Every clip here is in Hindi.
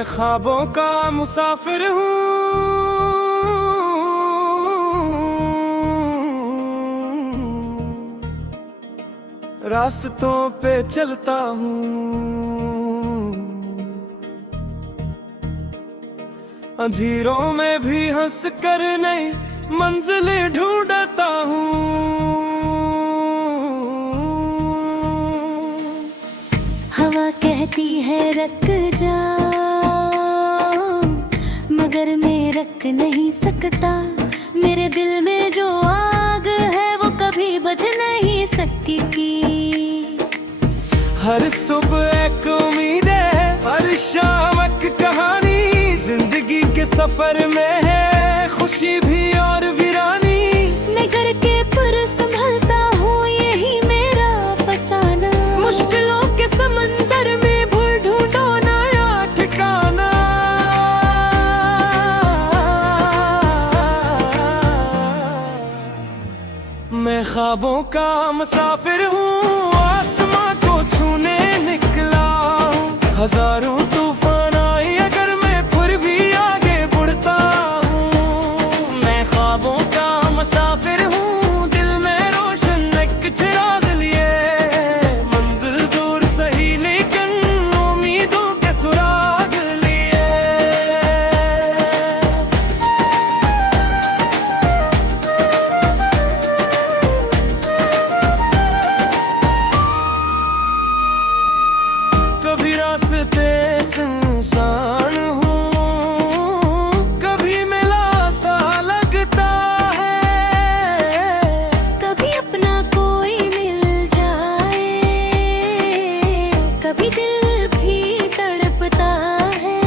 मैं ख्वाबों का मुसाफिर हूँ, रास्तों पे चलता हूँ, अंधेरों में भी हंस कर नई मंजिलें ढूंढता हूँ। हवा कहती है रख जा, मगर मैं रख नहीं सकता। मेरे दिल में जो आग है वो कभी बुझ नहीं सकती। हर सुबह एक उम्मीद है, हर शाम एक कहानी। जिंदगी के सफर में है खुशी भी और वीरानी। मैं घर के पर संभलता हूँ, यही मेरा फसाना। मुश्किलों के समंदर में भूल ढूंढो नया ठिकाना। मैं ख्वाबों का मुसाफिर हूँ, आसमां को छूने निकला हूँ। हजारों तूफान आए अगर मैं फिर भी आगे बढ़ता हूँ। मैं ख्वाबों का मुसाफिर हूँ, दिल में रोशन एक चिराग लिए। मंजिल दूर सही लेकिन उम्मीदों के सुराग लिए। कभी रास्ते सुनसान हूँ, कभी मिला सा लगता है। कभी अपना कोई मिल जाए, कभी दिल भी तड़पता है।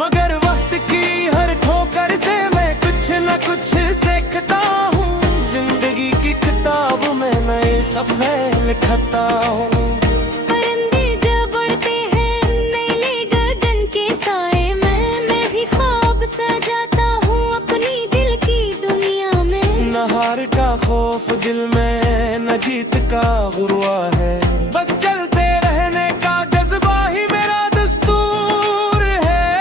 मगर वक्त की हर ठोकर से मैं कुछ न कुछ सीखता हूँ। जिंदगी की किताब में नए सफ़े लिखता हूँ। हार का खौफ दिल में न जीत का गुरुआ है। बस चलते रहने का जज्बा ही मेरा दस्तूर है।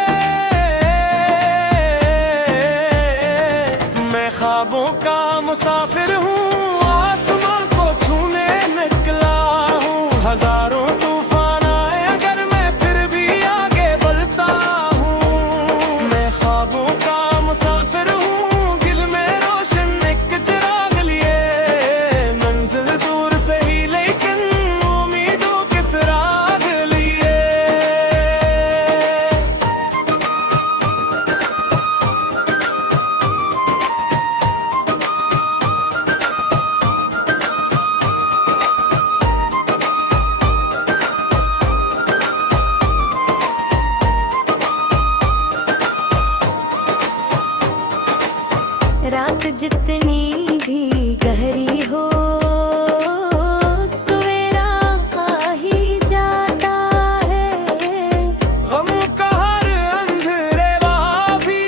मैं ख्वाबों का मुसाफिर हूँ, आसमां को छूने निकला हूँ। हजारों तूफान आए अगर मैं फिर भी आगे बढ़ता हूँ। मैं ख्वाबों का मुसाफिर हूँ, रात जितनी भी गहरी हो, सवेरा आ ही जाता है। गम का हर अंधेरा भी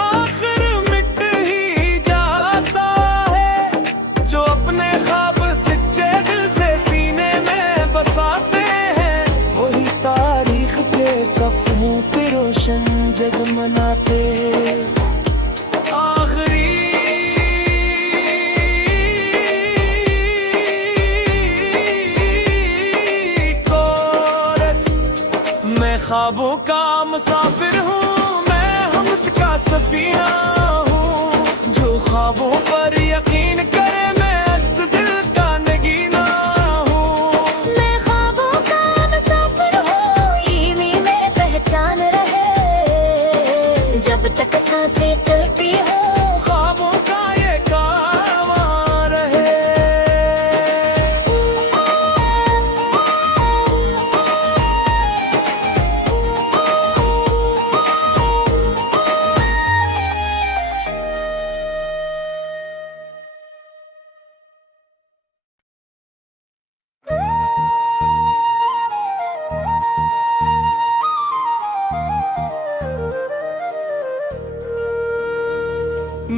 आखिर मिट ही जाता है। जो अपने ख्वाब सच्चे दिल से सीने में बसाते हैं, वही तारीख के सफ़ों पे रोशन जगमगाते हैं। मैं ख्वाबों का मुसाफिर हूँ, मैं हमत का सफीना हूँ। जो ख्वाबों पर यकीन करे मैं इस दिल का नगीना हूँ। मैं ख्वाबों का मुसाफिर हूँ, ये मेरी पहचान रहे। जब तक सांसें चलती हो, ख्वाबों का ये कारवां रहे।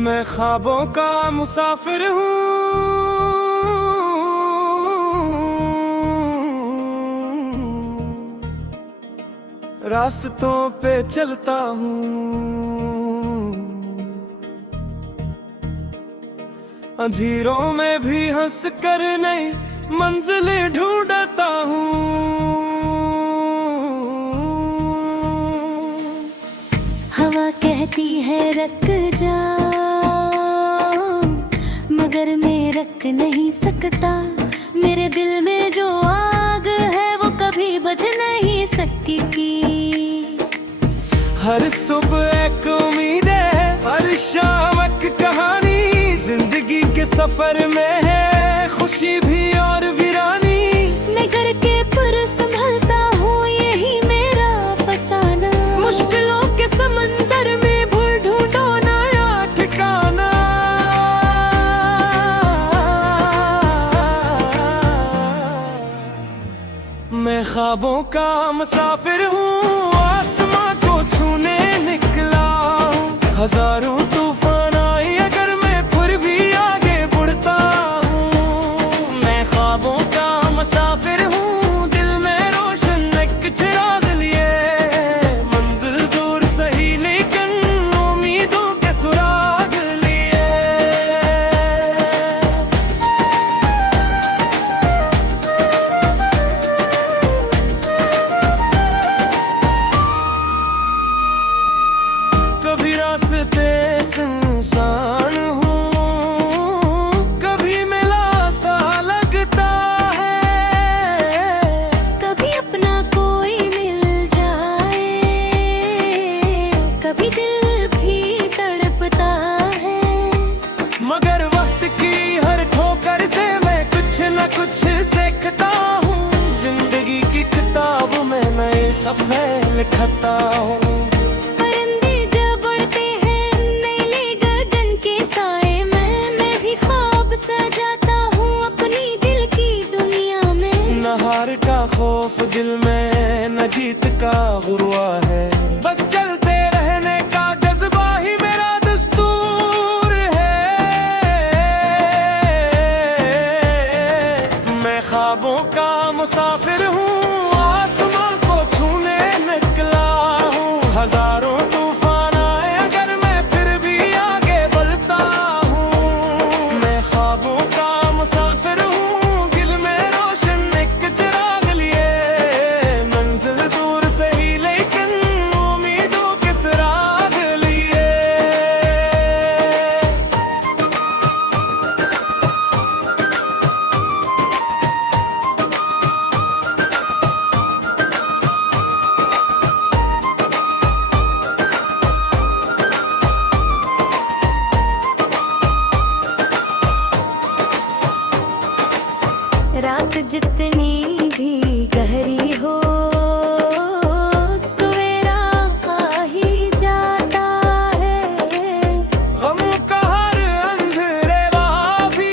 मैं ख्वाबों का मुसाफिर हूँ, रास्तों पे चलता हूँ, अंधेरों में भी हंस कर नई मंजिल ढूंढता हूँ। हवा कहती है रख जा, मगर मैं रख नहीं सकता। मेरे दिल में जो आग है वो कभी बुझ नहीं सकती थी। हर सुबह एक उम्मीद है, हर शाम एक कहानी। जिंदगी के सफर में है खुशी भी और वीरानी। मैं करके पर संभलता हूँ, यही मेरा फसाना। मुश्किलों के समंदर में भूल ढूंढो नया ठिकाना। मैं ख्वाबों का मुसाफिर हूँ, आसमां को छूने निकला हूँ। हजारों तूफान आए अगर मैं फिर भी आगे बढ़ता हूँ। मैं ख्वाबों का मुसाफिर हूँ, दिल में रोशन एक चिराग लिए। मंजिल दूर सही लेकिन उम्मीदों के सुराग लिए। कभी रास्ते सुनसान हूँ, कभी मिला सा लगता है। कभी अपना कोई मिल जाए, कभी दिल भी तड़पता है। मगर वक्त की हर ठोकर से मैं कुछ न कुछ सीखता हूँ। जिंदगी की किताब में नए सफ़े लिखता हूँ। परिंदे जब उड़ते हैं नीले गगन के साए में, मैं भी ख्वाब सजाता हूँ अपनी दिल की दुनिया में। न हार का खौफ दिल में, न जीत का गुरुआ है। बस चलते रहने का जज्बा ही मेरा दस्तूर है। मैं ख्वाबों का मुसाफिर हूँ, आसमां को छूने निकला हूँ। हजारों तूफान आए अगर मैं फिर भी आगे बढ़ता हूँ। मैं ख्वाबों का मुसाफिर हूँ, दिल में रोशन एक चिराग लिए। मंजिल दूर सही लेकिन उम्मीदों के सुराग लिए। रात जितनी भी गहरी हो, सवेरा आ ही जाता है। गम का हर अंधेरा भी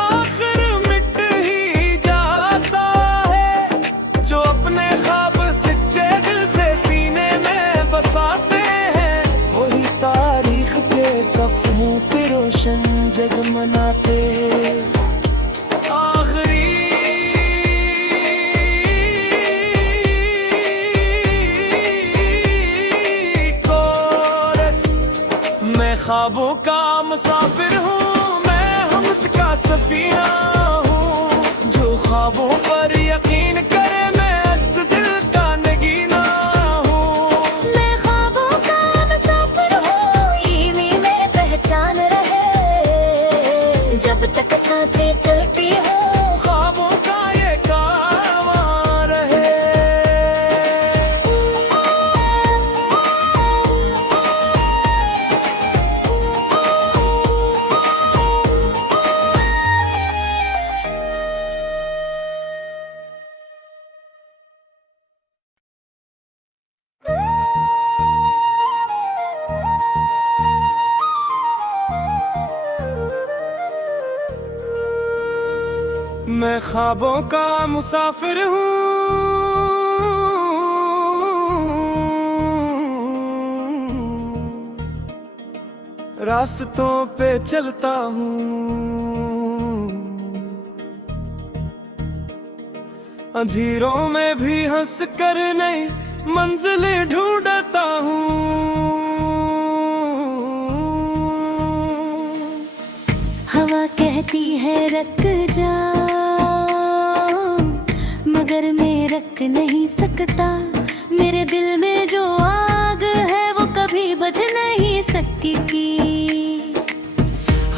आखिर मिट ही जाता है। जो अपने ख्वाब सच्चे दिल से सीने में बसाते हैं, वही तारीख के सफ़ों पे रोशन जगमगाते। मैं ख्वाबों का मुसाफिर हूँ, मैं हमत का सफीना हूँ। जो ख्वाबों पर यकीन करे, मैं इस दिल का नगीना हूँ। मैं ख्वाबों का मुसाफिर हूँ, ये मेरी पहचान रहे। जब तक सांसें चलती हो, ख्वाबों का ये कारवां रहे। मैं ख्वाबों का मुसाफिर हूँ, रास्तों पे चलता हूँ, अंधेरों में भी हंस कर नई मंजिलें ढूंढता हूँ। हवा कहती है रख जा, मगर मैं रख नहीं सकता। मेरे दिल में जो आग है वो कभी बुझ नहीं सकती की।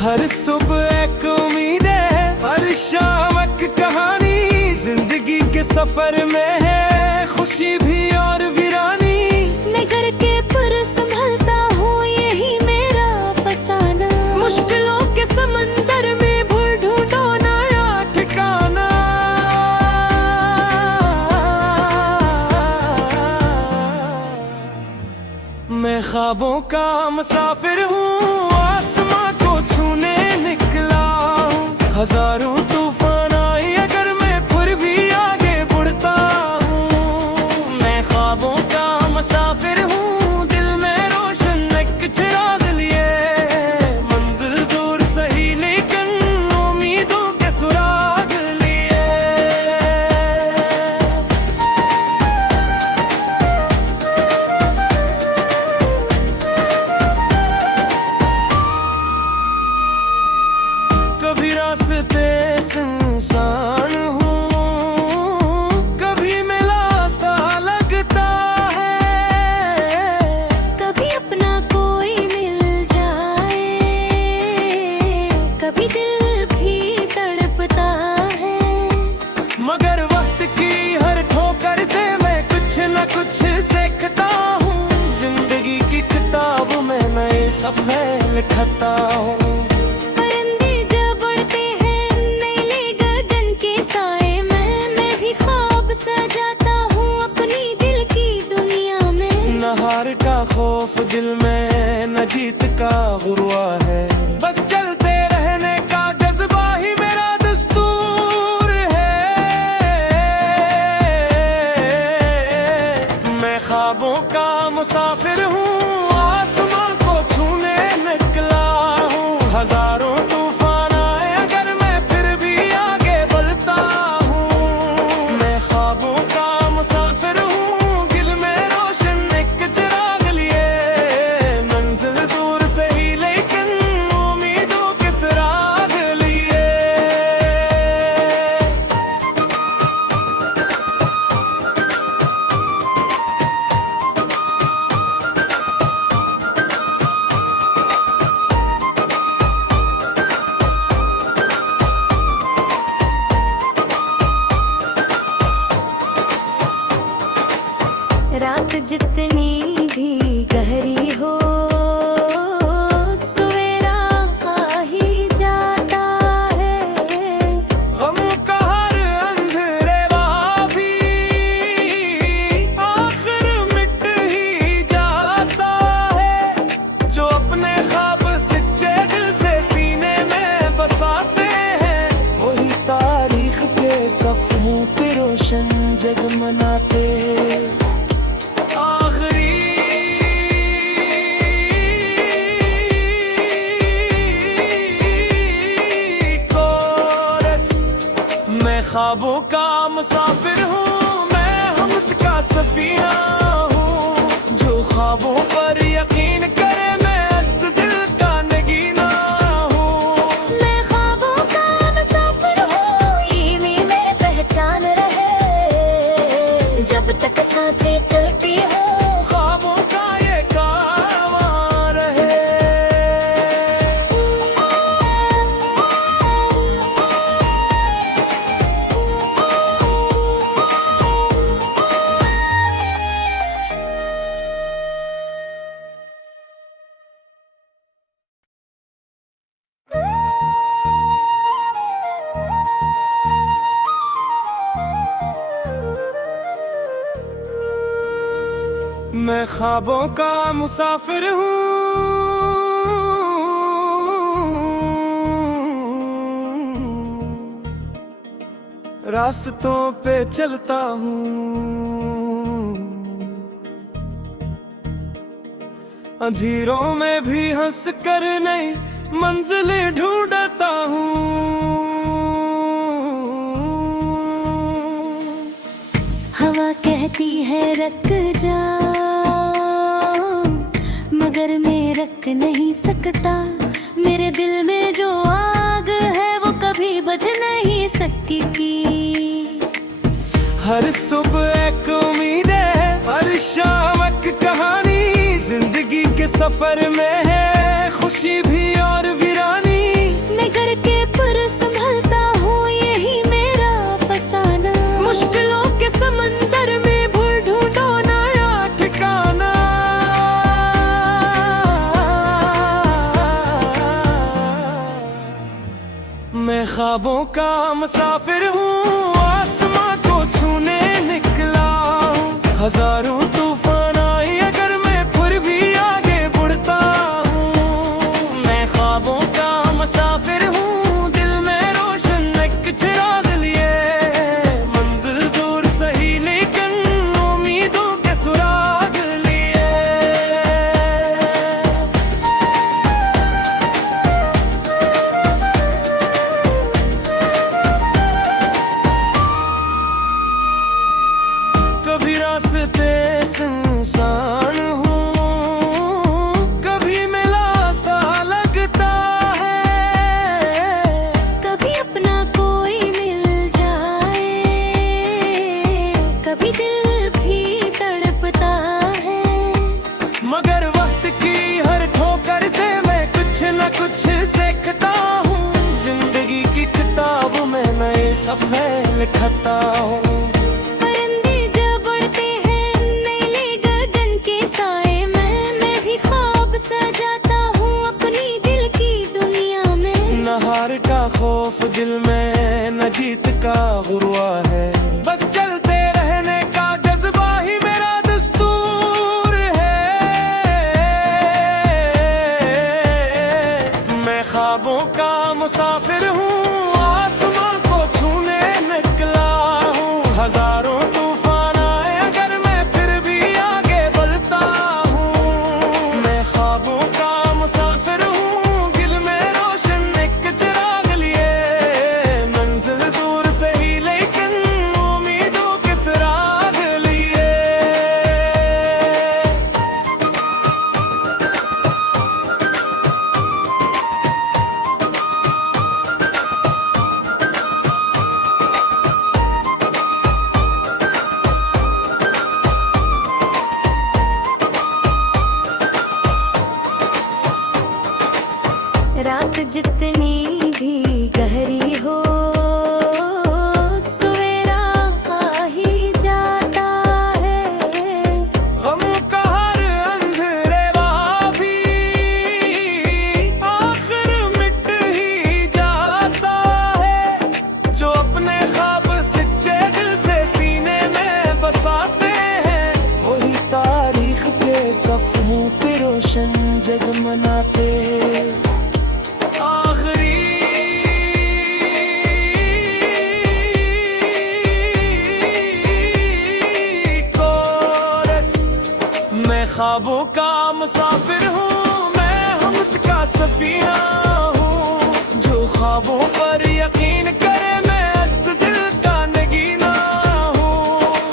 हर सुबह एक उम्मीद है, हर शाम एक कहानी। जिंदगी के सफर में है खुशी भी और वीरानी। मैं घर के पर संभलता हूँ, यही मेरा फसाना। मुश्किलों के समंदर में भूल ढूंढो नया ठिकाना। मैं ख्वाबों का मुसाफिर हूँ, आसमां को छूने निकला हूँ। हजारों तूफान आए अगर मैं फिर भी आगे बढ़ता हूँ। मैं ख्वाबों का मुसाफिर हूँ, दिल में रोशन एक चिराग लिए। मंजिल दूर सही लेकिन उम्मीदों के सुराग लिए। कभी रास्ते सुनसान हूँ, कभी मिला सा लगता है। कभी अपना कोई मिल जाए, कभी दिल भी तड़पता है। मगर वक्त की हर ठोकर से मैं कुछ न कुछ सीखता हूँ। जिंदगी की किताब में नए सफ़े लिखता हूँ। परिंदे जब उड़ते हैं नीले गगन के साए में, मैं भी ख्वाब सजाता हूँ अपनी दिल की दुनिया में। न हार का खौफ दिल में, न जीत का गुरुआ है। बस चलते रहने का जज्बा ही मेरा दस्तूर है। मैं ख्वाबों का मुसाफिर हूँ, आसमां को छूने निकला हूँ। हजारों तूफान आए अगर मैं फिर भी आगे बढ़ता हूँ। मैं ख्वाबों का मुसाफिर हूँ, दिल में रोशन एक चिराग लिए। मंजिल दूर सही लेकिन उम्मीदों के सुराग लिए। रात जितनी भी गहरी हो, सवेरा आ ही जाता है। गम का हर अंधेरा भी आखिर मिट ही जाता है। जो अपने ख्वाब सच्चे दिल से सीने में बसाते हैं, वही तारीख के सफ़ों पे रोशन जगमगाते। मैं ख्वाबों का मुसाफिर हूँ, मैं हमत का सफीना हूँ। जो ख्वाबों पर यकीन करे मैं इस दिल का नगीना हूँ। मैं ख्वाबों का मुसाफिर हूँ, ये भी मेरी पहचान रहे। जब तक सांसें चलती हो, ख्वाबों का ये कारवां रहे। मैं ख्वाबों का मुसाफिर हूँ, रास्तों पे चलता हूँ। अंधेरों में भी हंस कर नई मंजिलें ढूंढता हूँ। रख जाऊं, मगर मैं रख नहीं सकता। मेरे दिल में जो आग है वो कभी बुझ नहीं सकती थी। हर सुबह एक उम्मीद है, हर शाम एक कहानी। जिंदगी के सफर में है खुशी भी और वीरानी। मैं घर के पर संभलता हूँ, यही मेरा फसाना। मुश्किलों के समंदर में भूल ढूंढो नया ठिकाना। मैं ख्वाबों का मुसाफिर हूँ, आसमां को छूने निकला हूँ। हजारों तूफान आए अगर मैं फिर भी आगे बढ़ता हूँ। मैं ख्वाबों का मुसाफिर हूँ, दिल में रोशन एक चिराग लिए। मंजिल दूर सही लेकिन उम्मीदों के सुराग लिए। कभी रास्ते सुनसान हूँ, कभी मिला सा लगता है। कभी अपना कोई मिल जाए, कभी दिल भी तड़पता है। मगर वक्त की हर ठोकर से मैं कुछ न कुछ सीखता हूँ। जिंदगी की किताब में नए सफ़े लिखता हूँ। परिंदे जब उड़ते हैं नीले गगन के साए में, मैं भी ख्वाब सजाता हूँ अपनी दिल की दुनिया में। न हार का खौफ दिल में, न जीत का गुरुआ है। बस चलते रहने का जज्बा ही मेरा दस्तूर है। मैं ख्वाबों का मुसाफिर हूँ, आसमां को छूने निकला हूँ। हजारों तूफान आए अगर मैं फिर भी आगे बढ़ता हूँ। मैं ख्वाबों का मुसाफिर हूँ, दिल में रोशन एक चिराग लिए। मंजिल दूर सही लेकिन उम्मीदों के सुराग लिए। रात जितनी भी गहरी हो, सवेरा आ ही जाता है। गम का हर अंधेरा भी आखिर मिट ही जाता है। जो अपने ख्वाब सच्चे दिल से सीने में बसाते हैं, वही तारीख के सफ़ों पे रोशन जगमगाते। आखिरी कोरस। मैं ख्वाबों का मुसाफिर हूँ, मैं हमत का सफीना हूँ। जो ख्वाबों पर यकीन करे, मैं इस दिल का नगीना हूँ।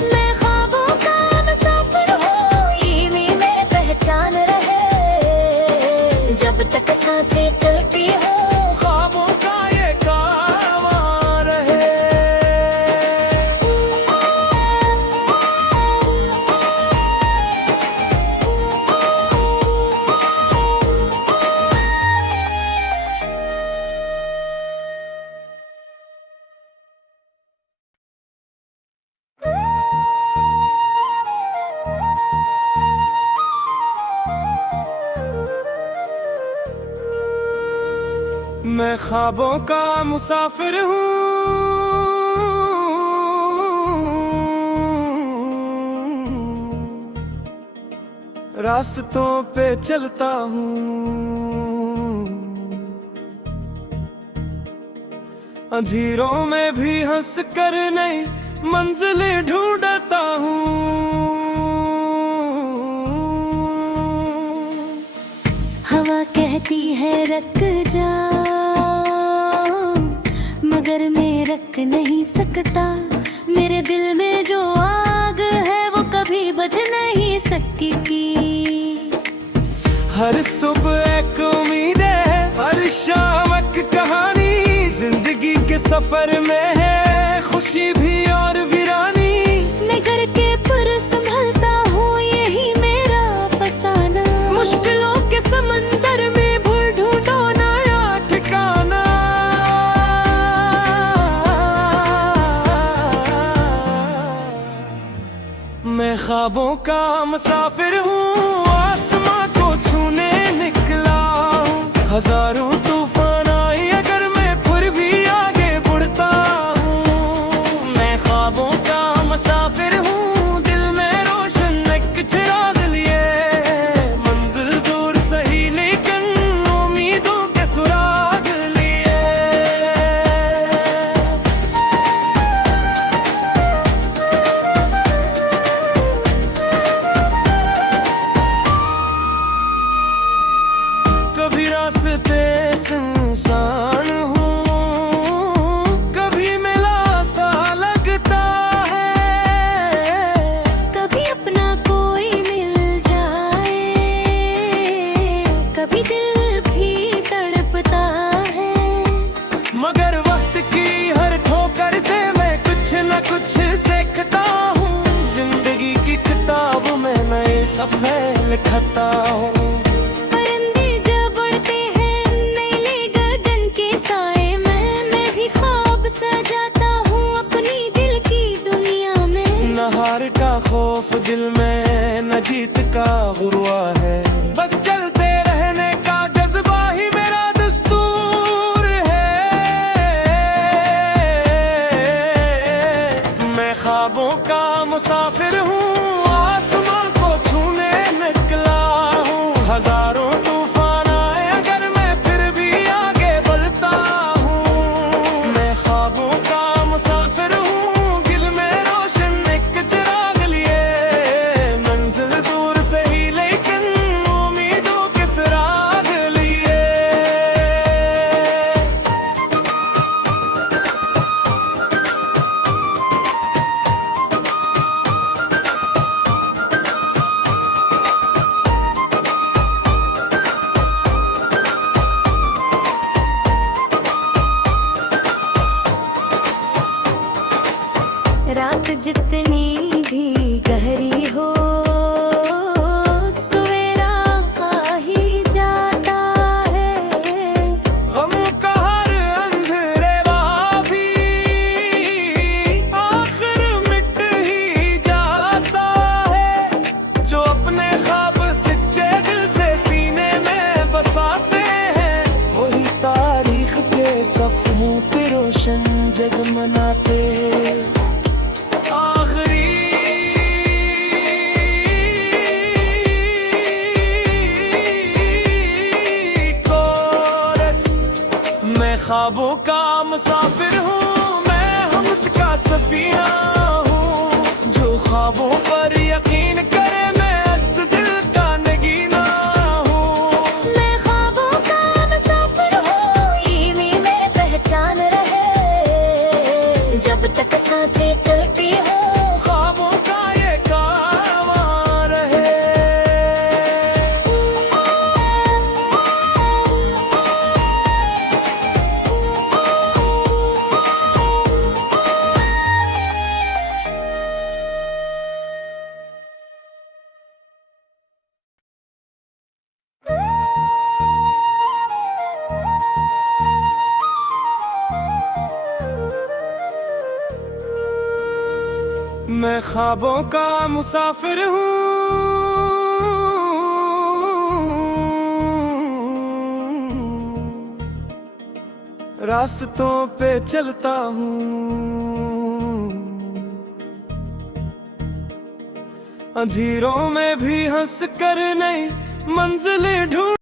मैं ख्वाबों का मुसाफिर हूँ, ये भी मेरी पहचान रहे। जब तक सांसें चलती हो, ख्वाबों का ये कारवां रहे। मैं ख्वाबों का मुसाफिर हूँ, रास्तों पे चलता हूँ। अंधेरों में भी हंस कर नई मंजिलें ढूंढता हूँ। हवा कहती है रख जाऊं, मगर मैं रख नहीं सकता। मेरे दिल में जो आग है वो कभी तरक्की की। हर सुबह एक उम्मीद है, हर शाम एक कहानी। जिंदगी के सफर में है खुशी भी और वीरानी। मैं घर के पर संभलता हूँ, यही मेरा फसाना। मुश्किलों के समंदर में भूल ढूंढो नया ठिकाना। मैं ख्वाबों का मुसाफिर हूँ, आसमां को छूने निकला हूँ। हजारों तूफान आए अगर मैं फिर भी आगे बढ़ता हूँ। मैं ख्वाबों का मुसाफिर हूँ, दिल में रोशन एक चिराग लिए। मंजिल दूर सही लेकिन उम्मीदों के सुराग लिए। कभी रास्ते सुनसान हूँ, कभी मिला सा लगता है। कभी अपना कोई मिल जाए, कभी दिल भी तड़पता है। मगर वक्त की हर ठोकर से मैं कुछ न कुछ सीखता हूँ। जिंदगी की किताब में नए सफ़े लिखता हूँ। परिंदे जब उड़ते हैं नीले गगन के साए में, मैं भी ख्वाब सजाता हूँ अपनी दिल की दुनिया में। न हार का खौफ दिल में, न जीत का गुरुआ है। बस चलते रहने का जज्बा ही मेरा दस्तूर है। मैं ख्वाबों का मुसाफिर हूँ, आसमां को छूने निकला हूँ। हजारों तूफान आए अगर मैं फिर भी आगे बढ़ता हूँ। मैं ख्वाबों का मुसाफिर हूँ, दिल में रोशन एक चिराग लिए। मंजिल दूर सही लेकिन उम्मीदों के सुराग लिए। रात जितनी भी गहरी हो, सवेरा आ ही जाता है। गम का हर अंधेरा भी आखिर मिट ही जाता है। जो अपने ख्वाब सच्चे दिल से सीने में बसाते हैं, वही तारीख के सफ़ों पे रोशन जगमगाते हैं। मैं ख्वाबों का मुसाफिर हूँ, मैं हमत का सफीना हूँ। जो ख्वाबों पर यकीन करे, मैं इस दिल का नगीना हूँ। मैं ख्वाबों का मुसाफिर हूँ, ये भी मेरी पहचान रहे। जब तक सांसें चलती हो, ख्वाबों का ये कारवां रहे। मैं ख्वाबों का मुसाफिर हूँ, रास्तों पे चलता हूँ। अंधेरों में भी हंस कर नई मंजिलें ढूंढ